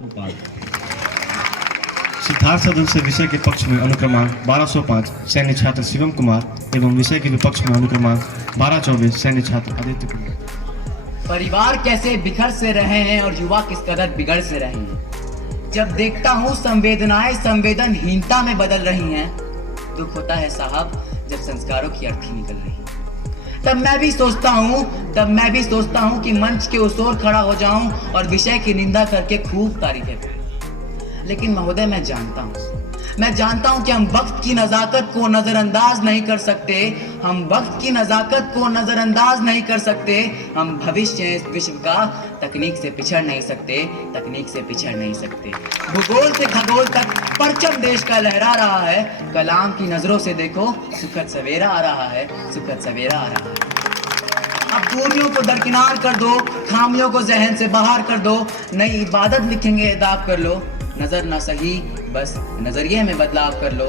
गोपाल। सिद्धार्थ सदन से विषय के पक्ष में अनुक्रमांक 1205 सैन्य छात्र शिवम कुमार एवं विषय के विपक्ष में अनुक्रमांक 1224 सैन्य छात्र आदित्य कुमार। परिवार कैसे बिखर से रहे हैं और युवा किस कदर बिगड़ से रहे हैं। जब देखता हूँ संवेदनाएं संवेदनहीनता में बदल रही हैं, दुख होता है साहब जब संस्कारों की अर्थी निकल रही है। तब मैं भी सोचता हूँ कि मंच के उस ओर खड़ा हो जाऊं और विषय की निंदा करके खूब तारीफें करूं। लेकिन महोदय मैं जानता हूं कि हम वक्त की नजाकत को नजरअंदाज नहीं कर सकते। हम भविष्य हैं इस विश्व का, तकनीक से पिछड़ नहीं सकते। भूगोल से खगोल तक परचम देश का लहरा रहा है। कलाम की नजरों से देखो, सुखद सवेरा आ रहा है। अब दूरियों को दरकिनार कर दो, खामियों को जहन से बाहर कर दो। नई इबादत लिखेंगे अदाब कर लो। नजर ना सही, बस नजरिए में बदलाव कर लो।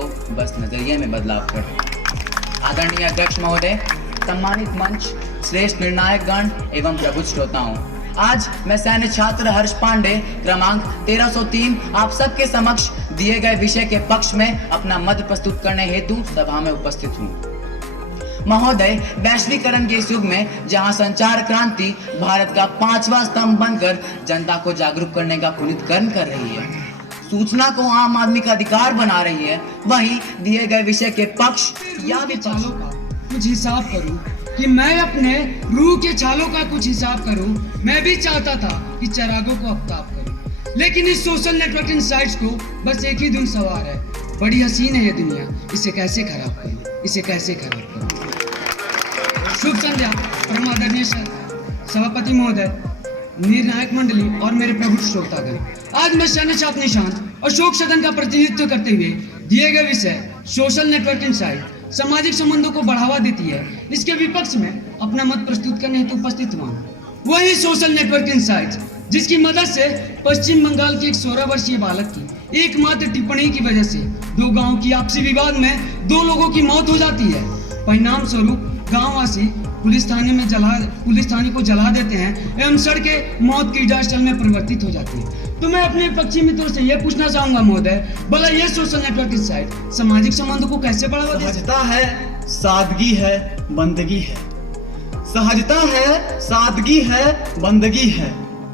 आदरणीय अध्यक्ष महोदय, सम्मानित मंच, श्रेष्ठ निर्णायक गण एवं प्रबुद्ध श्रोताओं, आज मैं सैन्य छात्र हर्ष पांडे क्रमांक 1303 आप सबके समक्ष दिए गए विषय के पक्ष में अपना मत प्रस्तुत करने हेतु सभा में उपस्थित हूँ। महोदय, वैश्वीकरण के इस युग में जहां संचार क्रांति भारत का 5वां स्तंभ बनकर जनता को जागरूक करने का पुनीत कर्म कर रही है, सूचना को आम आदमी का अधिकार बना रही है, वहीं दिए गए विषय के पक्ष या विचारों का कुछ हिसाब करूं कि मैं अपने रूह के छालों का कुछ हिसाब करूं। मैं भी चाहता था कि चिरागों को आफ्ताब करूं, लेकिन इस सोशल नेटवर्किंग साइट्स को बस एक ही धुन सवार है। बड़ी हसीन है ये दुनिया, इसे कैसे खराब करूं। शुभ संध्या परम आदरणीय सभापति महोदय, निर्णायक मंडली और मेरे प्रबुद्ध श्रोतागण। आज मैं सैन्य छात्र निशान अशोक सदन का प्रतिनिधित्व करते हुए दिए गए विषय सोशल नेटवर्किंग साइट सामाजिक संबंधों को बढ़ावा देती है, इसके विपक्ष में अपना मत प्रस्तुत करने हेतु उपस्थित हुआ। वही सोशल नेटवर्किंग साइट जिसकी मदद से पश्चिम बंगाल के एक 16 वर्षीय बालक की एकमात्र टिप्पणी की वजह से 2 गांव की आपसी विवाद में 2 लोगों की मौत हो जाती है। परिणाम स्वरूप गांववासी पुलिस थाने को जला देते हैं एवं सड़कें मौत की डायस्थल में परिवर्तित हो जाती है। तो मैं अपने पक्षी मित्रों से यह पूछना चाहूंगा महोदय, भला यह सोशल नेटवर्किंग साइट सामाजिक संबंधों को कैसे बढ़ावा देती है? सहजता है, सादगी है, बंदगी है। सहजता है, सादगी है, बंदगी है।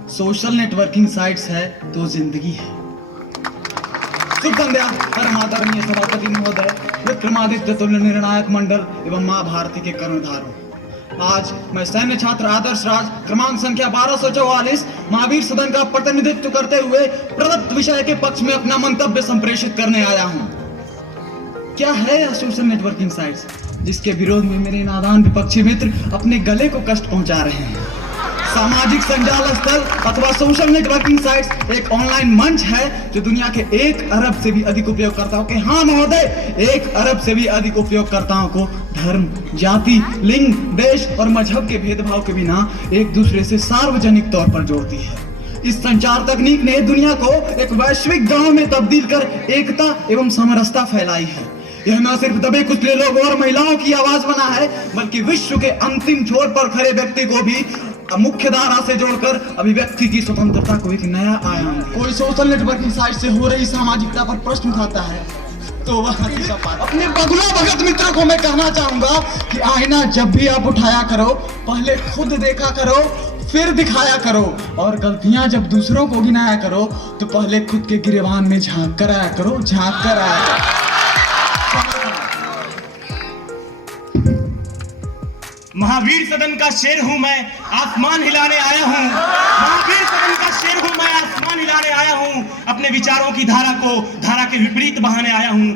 सोशल नेटवर्किंग साइट्स है तो जिंदगी है। शुभ संध्या परम आदरणीय सभापति महोदय, विक्रमादित्य तुल्य निर्णायक मंडल एवं मां भारती के कर्णधारों, आज मैं सैन्य छात्र आदर्श राज क्रमांक संख्या 1244 महावीर सदन का प्रतिनिधित्व करते हुए प्रदत्त विषय के पक्ष में अपना मंतव्य संप्रेषित करने आया हूँ। क्या है यह सोशल नेटवर्किंग साइट्स जिसके विरोध में मेरे नादान विपक्षी मित्र अपने गले को कष्ट पहुंचा रहे हैं? सामाजिक संजाल स्थल अथवा सोशल नेटवर्किंग साइट्स एक ऑनलाइन मंच है जो दुनिया के 1 अरब से भी अधिक उपयोगकर्ताओं के, हाँ महोदय, 1 अरब से भी अधिक उपयोगकर्ताओं को धर्म, जाति, लिंग, देश और मजहब के भेदभाव के बिना एक दूसरे से सार्वजनिक तौर पर जोड़ती है। इस संचार तकनीक ने दुनिया को एक वैश्विक गांव में तब्दील कर एकता एवं समरसता फैलाई है। यह न सिर्फ दबे कुचले लोगों और महिलाओं की आवाज बना है, बल्कि विश्व के अंतिम छोर पर खड़े व्यक्ति को भी मुख्य धारा से जोड़कर अभिव्यक्ति की स्वतंत्रता को एक नया आयाम। कोई सोशल नेटवर्किंग साइट से हो रही सामाजिकता पर प्रश्न उठाता है तो वह अपने बगुला भगत मित्रों को मैं कहना चाहूंगा कि आईना जब भी आप उठाया करो, पहले खुद देखा करो, फिर दिखाया करो, और गलतियां जब दूसरों को गिनाया करो तो पहले खुद के गिरेबान में झांक कर आया करो। महावीर सदन का शेर हूं मैं, आसमान हिलाने आया हूं। महावीर सदन का शेर हूं मैं, आसमान हिलाने आया हूं। अपने विचारों की धारा के विपरीत बहाने आया हूं।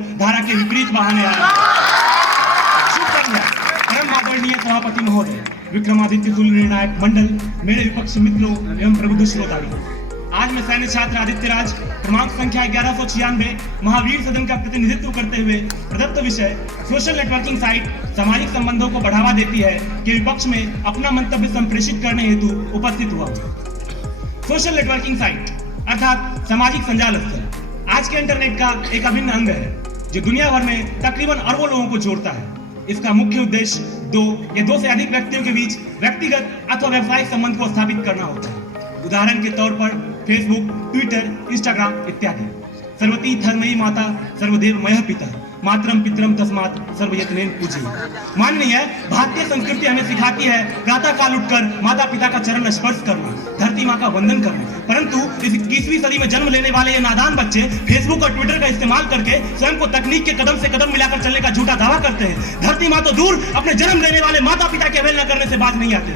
शुभ संध्या परम आदरणीय सभापति महोदय, विक्रमादित्य तुल्य निर्णायक मंडल, मेरे विपक्षी मित्रों एवं प्रबुद्ध श्रोतागण। आज मैं सैन्य छात्र आदित्य राज क्रमांक संख्या 1196 महावीर सदन का प्रतिनिधित्व करते हुए प्रदत्त विषय सोशल नेटवर्किंग साइट सामाजिक संबंधों को बढ़ावा देती है के विपक्ष में अपना मंतव्य संप्रेषित करने हेतु उपस्थित हुआ। सोशल नेटवर्किंग साइट अर्थात सामाजिक संजाल स्थल आज के इंटरनेट का एक अभिन्न अंग है जो दुनिया भर में तकरीबन अरबों लोगों को जोड़ता है। इसका मुख्य उद्देश्य 2 या 2 से अधिक व्यक्तियों के बीच व्यक्तिगत अथवा व्यावसायिक संबंध को स्थापित करना होता है। उदाहरण के तौर पर फेसबुक, ट्विटर, इंस्टाग्राम इत्यादि। सर्वती धर्मयी माता सर्वदेव मयः पिता मातरम पितरम तस्मात् सर्वयत्नेन पूज्य। माननीय भारतीय संस्कृति हमें सिखाती है प्रातः काल उठकर माता पिता का चरण स्पर्श करना, धरती माँ का वंदन करना। परंतु इस 21वीं सदी में जन्म लेने वाले ये नादान बच्चे फेसबुक और ट्विटर का इस्तेमाल करके स्वयं को तकनीक के कदम से कदम मिलाकर चलने का झूठा दावा करते हैं। धरती माँ तो दूर, अपने जन्म लेने वाले माता पिता की अवहेलना करने से बाज नहीं आते।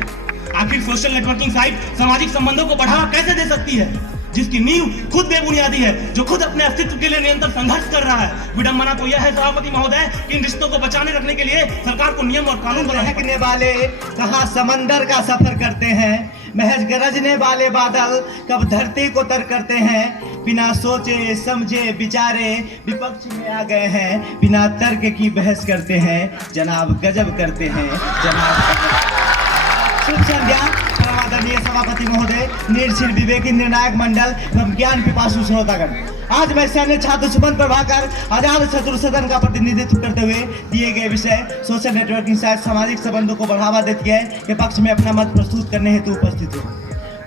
आखिर सोशल नेटवर्किंग साइट सामाजिक संबंधों को बढ़ावा कैसे दे सकती है, जिसकी नींव खुद बेबुनियादी है, जो खुद अपने अस्तित्व के लिए निरंतर संघर्ष कर रहा है। विडंबना तो यह है सभापति महोदय कि इन रिश्तों को बचाने रखने के लिए सरकार को नियम और कानून बनाने बहकने वाले कहाँ समंदर का सफर करते हैं, महज गरजने वाले बादल कब धरती को तर करते हैं। बिना सोचे समझे विचारे विपक्ष में आ गए हैं, बिना तर्क की बहस करते हैं, जनाब गजब करते हैं, जनाब। शुभ संध्या आदरणीय सभापति महोदय, निर्शील विवेकी निर्णायक मंडल एवं ज्ञान पिपासु श्रोतागण। आज मैं सैन्य छात्र सुमन प्रभाकर आजाद शत्रु सदन का प्रतिनिधित्व करते हुए दिए गए विषय सोशल नेटवर्किंग साइट सामाजिक संबंधों को बढ़ावा देती है के पक्ष में अपना मत प्रस्तुत करने हेतु उपस्थित हूँ।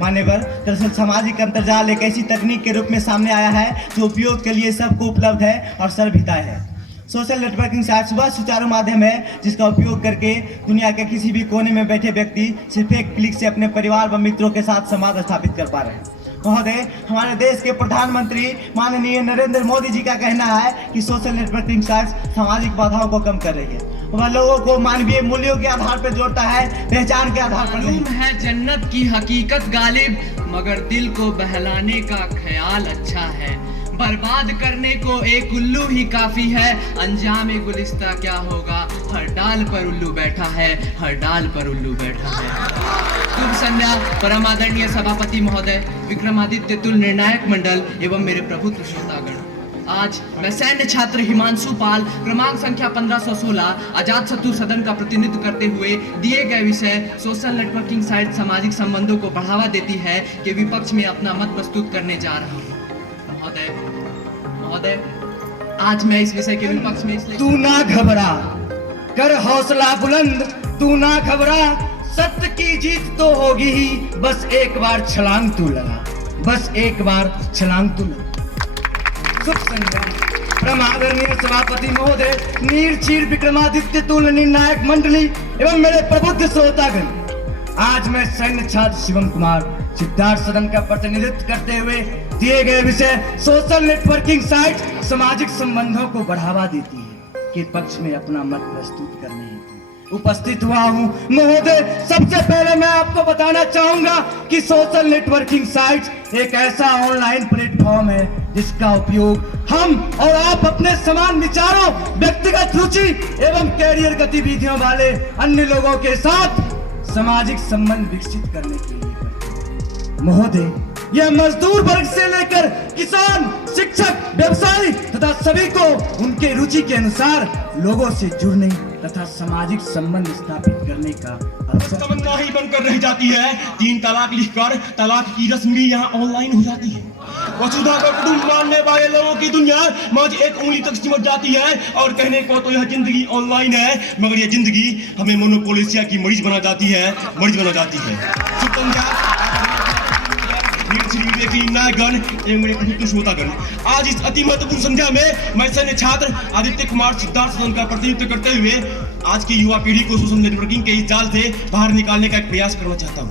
मान्यवर, दरअसल सामाजिक अंतर्जाल एक ऐसी तकनीक के रूप में सामने आया है जो उपयोग के लिए सबको उपलब्ध है और सर्वहिताय है। सोशल नेटवर्किंग साइट वह सुचारू माध्यम है जिसका उपयोग करके दुनिया के किसी भी कोने में बैठे व्यक्ति सिर्फ एक क्लिक से अपने परिवार व मित्रों के साथ संवाद स्थापित कर पा रहे हैं। महोदय, हमारे देश के प्रधानमंत्री माननीय नरेंद्र मोदी जी का कहना है कि सोशल नेटवर्किंग साइट्स सामाजिक बाधाओं को कम कर रही है। वह लोगों को मानवीय मूल्यों के आधार पर जोड़ता है, पहचान के आधार पर नहीं। मालूम है जन्नत की हकीकत गालिब, मगर दिल को बहलाने का ख्याल अच्छा है। बर्बाद करने को एक उल्लू ही काफी है, अंजाम गुलिस्ता क्या होगा, हर डाल पर उल्लू बैठा है, हर डाल पर उल्लू बैठा है। शुभ संध्या परम आदरणीय सभापति महोदय, विक्रमादित्य तुल निर्णायक मंडल एवं मेरे प्रभुत्व श्रोतागण। आज मैं सैन्य छात्र हिमांशु पाल क्रमांक संख्या 1516 आजाद शत्रु सदन का प्रतिनिधित्व करते हुए दिए गए विषय सोशल नेटवर्किंग साइट सामाजिक संबंधों को बढ़ावा देती है के विपक्ष में अपना मत प्रस्तुत करने जा रहा हूँ। महोदय, आज मैं इस विषय के विपक्ष में इसलिए तू ना घबरा, कर हौसला बुलंद, तू ना घबरा, सत्य की जीत तो होगी ही, बस एक बार छलांग तू लगा, बस एक बार छलांग तू लगा। शुभ संध्या परम आदरणीय सभापति महोदय, नीरचीर विक्रमादित्य तुल निर्णायक मंडली एवं मेरे प्रबुद्ध श्रोतागण। आज मैं सैन्य छात्र शिवम कुमार सिद्धार्थ सदन का प्रतिनिधित्व करते हुए दिए गए विषय सोशल नेटवर्किंग साइट सामाजिक संबंधों को बढ़ावा देती है के पक्ष में अपना मत प्रस्तुत करने हेतु उपस्थित हुआ हूँ। महोदय, सबसे पहले मैं आपको बताना चाहूंगा कि सोशल नेटवर्किंग साइट एक ऐसा ऑनलाइन प्लेटफॉर्म है जिसका उपयोग हम और आप अपने समान विचारों, व्यक्तिगत रुचि एवं कैरियर गतिविधियों वाले अन्य लोगों के साथ सामाजिक संबंध विकसित करने के लिए करते हैं। महोदय, यह मजदूर वर्ग से लेकर किसान, शिक्षक, व्यवसायी तथा सभी को उनके रुचि के अनुसार लोगों से जुड़ने तथा सामाजिक संबंध स्थापित करने का अवसर तमन्ना ही बनकर रह जाती है। 3 तलाक लिखकर तलाक की रस्म यहाँ ऑनलाइन हो जाती है। वसुधा का कुटुंब मानने वाले लोगों की दुनिया माज एक उंगली तक सिमट जाती है और कहने को तो यह जिंदगी ऑनलाइन है, मगर यह जिंदगी हमें मोनोपोलिसिया की मरीज बना जाती है, मरीज बना जाती है। आज इस अति महत्वपूर्ण संध्या में मैं सैन्य छात्र आदित्य कुमार सिद्धार्थ सदन का प्रतिनिधित्व करते हुए आज की युवा पीढ़ी को सोशल नेटवर्किंग के इस जाल से बाहर निकालने का एक प्रयास करना चाहता हूँ।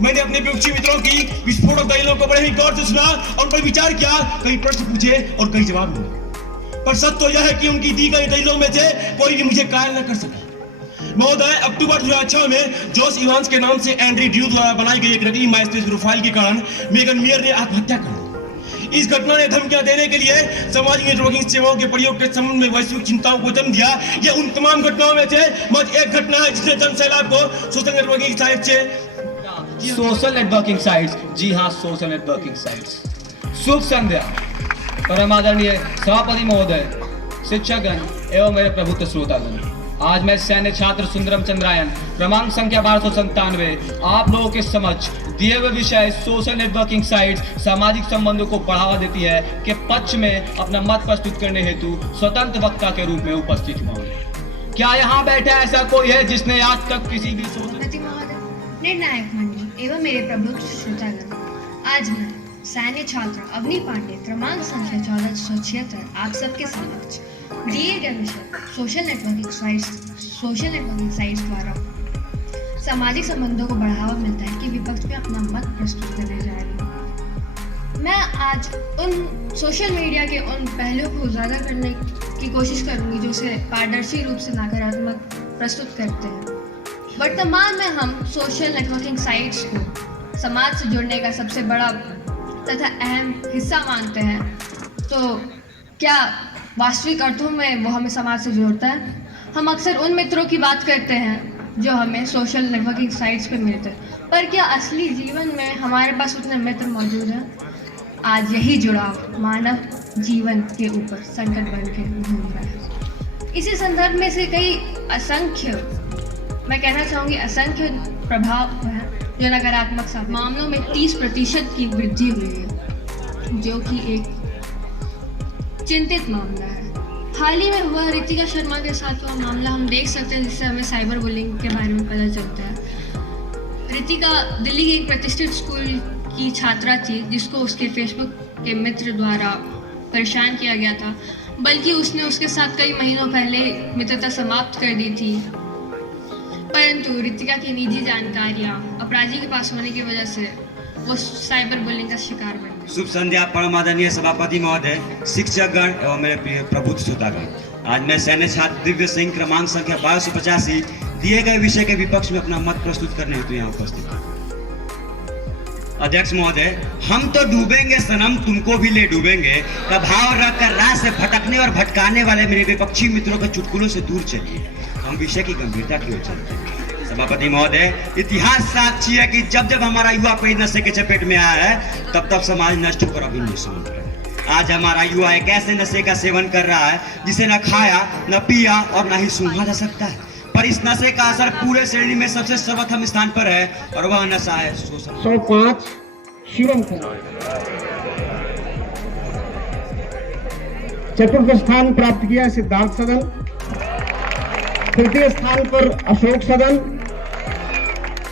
मैंने अपने विपक्षी मित्रों की विस्फोटक दलीलों को बड़े ही गौर से सुना और उन पर विचार किया, कई प्रश्न पूछे और कई जवाब मिले, पर सच तो यह है कि उनकी दी गई दलीलों में से कोई भी मुझे कायल न कर सका। महोदय, अक्टूबर 2006 में जोश इवांस के नाम से एंड्री ड्यू द्वारा बनाई गई एक नकली माइस्पेस प्रोफाइल के कारण मेगन मेयर ने आत्महत्या कर ली। इस घटना ने धमकियां देने के लिए सामाजिक नेटवर्किंग सेवाओं के प्रयोग के संबंध में वैश्विक चिंताओं को जन्म दिया। यह उन तमाम घटनाओं में से मत एक घटना है जिसने जन सैलाब को सोशल नेटवर्किंग साइट से सोशल नेटवर्किंग साइट्स, जी हाँ, सोशल नेटवर्किंग साइट्स। शुभ संध्या परम आदरणीय सभापति महोदय, शिक्षकगण एवं मेरे प्रभुत्व श्रोतागण। आज मैं सैन्य छात्र सुंदरम चंद्रायन क्रमांक संख्या 1297 आप लोगों के समक्ष दिए हुए विषय सोशल नेटवर्किंग साइट्स सामाजिक संबंधों को बढ़ावा देती है के पक्ष में अपना मत प्रस्तुत करने हेतु स्वतंत्र वक्ता के रूप में उपस्थित हुआ हूँ। क्या यहाँ बैठा ऐसा कोई है जिसने आज तक किसी भी निर्णायक मंडली एवं मेरे प्रमुख श्रोतागण, आज मैं सैन्य छात्र अवनी पांडे क्रमांक संख्या 1476 आप सबके समक्ष दिए गए विषय सोशल नेटवर्किंग साइट्स द्वारा सामाजिक संबंधों को बढ़ावा मिलता है कि विपक्ष में अपना मत प्रस्तुत करने जा रही हूँ। मैं आज उन सोशल मीडिया के उन पहलुओं को उजागर करने की कोशिश करूंगी जो उसे पारदर्शी रूप से नकारात्मक प्रस्तुत करते हैं। वर्तमान में हम सोशल नेटवर्किंग साइट्स को समाज से जुड़ने का सबसे बड़ा तथा अहम हिस्सा मानते हैं। तो क्या वास्तविक अर्थों में वो हमें समाज से जोड़ता है? हम अक्सर उन मित्रों की बात करते हैं जो हमें सोशल नेटवर्किंग साइट्स पे मिलते हैं, पर क्या असली जीवन में हमारे पास उतने मित्र मौजूद हैं? आज यही जुड़ाव मानव जीवन के ऊपर संकट बन के घूम रहा है। इसी संदर्भ में से कई मैं कहना चाहूँगी असंख्य प्रभाव है जो नकारात्मक मामलों में 30% की वृद्धि हुई है, जो कि एक चिंतित मामला है। हाल ही में हुआ रितिका शर्मा के साथ हुआ मामला हम देख सकते हैं, जिससे हमें साइबर बुलिंग के बारे में पता चलता है। रितिका दिल्ली के एक प्रतिष्ठित स्कूल की छात्रा थी जिसको उसके फेसबुक के मित्र द्वारा परेशान किया गया था, बल्कि उसने उसके साथ कई महीनों पहले मित्रता समाप्त कर दी थी। परंतु रितिका की निजी जानकारियां अपराधी के पास होने की वजह से वो साइबर बुलिंग का शिकार बन गई। शुभ संध्या परम आदरणीय सभापति महोदय, शिक्षकगण एवं मेरे प्रिय प्रबुद्ध श्रोतागण। आज मैं सैन्य छात्र दिव्य सिंह क्रमांक संख्या 1285 दिए गए विषय के विपक्ष में अपना मत प्रस्तुत करने हेतु यहाँ उपस्थित हूँ। अध्यक्ष महोदय, हम तो डूबेंगे सनम तुमको भी ले डूबेंगे का भाव रखकर राह से भटकने और भटकाने वाले मेरे विपक्षी मित्रों के चुटकुलों से दूर चलिए। हम विषय की गंभीरता की ओर चलते हैं। सभापति महोदय, इतिहास साक्षी है कि जब जब हमारा युवा पीढ़ी नशे के चपेट में आया है तब तब समाज नष्ट होकर अभी नहीं सुन रहा है। आज हमारा युवा एक ऐसे नशे का सेवन कर रहा है जिसे न खाया न पिया और न ही सूंघा जा सकता है, पर इस नशे का असर पूरे श्रेणी में सबसे सर्वप्रथम स्थान पर है और वह नशा है शोषण। 105 शिवम कुमार। चतुर्थ स्थान प्राप्त किया सिद्धार्थ सदन। तृतीय स्थान पर अशोक सदन।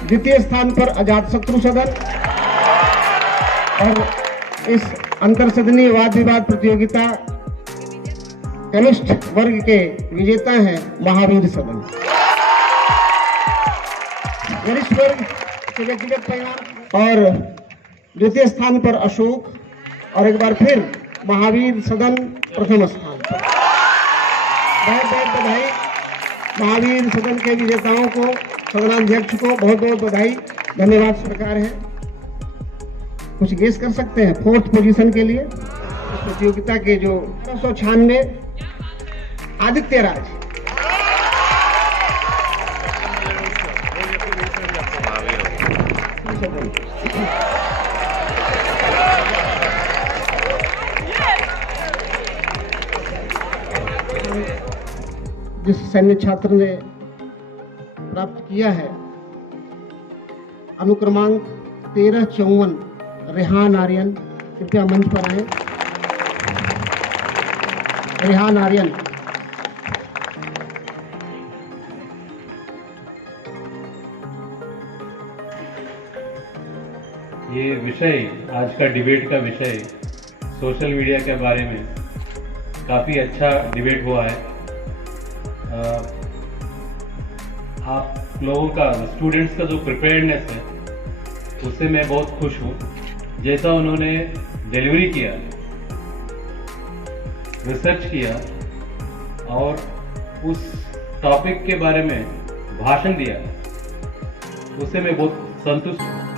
द्वितीय स्थान पर अजात शत्रु सदन। और इस अंतर सदनीय वाद विवाद प्रतियोगिता कनिष्ठ वर्ग के विजेता हैं महावीर सदन। वरिष्ठ वर्ग के व्यक्तिगत परिणाम और द्वितीय स्थान पर अशोक और एक बार फिर महावीर सदन प्रथम स्थान पर। बहुत बहुत बधाई महावीर सदन के विजेताओं को, सदनाध्यक्ष को बहुत बहुत बधाई, धन्यवाद स्वीकार है। कुछ गेस कर सकते हैं 4th पोजीशन के लिए इस प्रतियोगिता के जो 1996 आदित्य राज। जिस सैन्य छात्र ने प्राप्त किया है अनुक्रमांक 1354 रेहान आर्यन, कृपया मंच पर आए। रेहान आर्यन। ये विषय आज का डिबेट का विषय सोशल मीडिया के बारे में काफ़ी अच्छा डिबेट हुआ है। आप लोगों का, स्टूडेंट्स का जो प्रिपेयर्डनेस है उससे मैं बहुत खुश हूँ। जैसा उन्होंने डिलीवरी किया, रिसर्च किया और उस टॉपिक के बारे में भाषण दिया, उससे मैं बहुत संतुष्ट हूँ।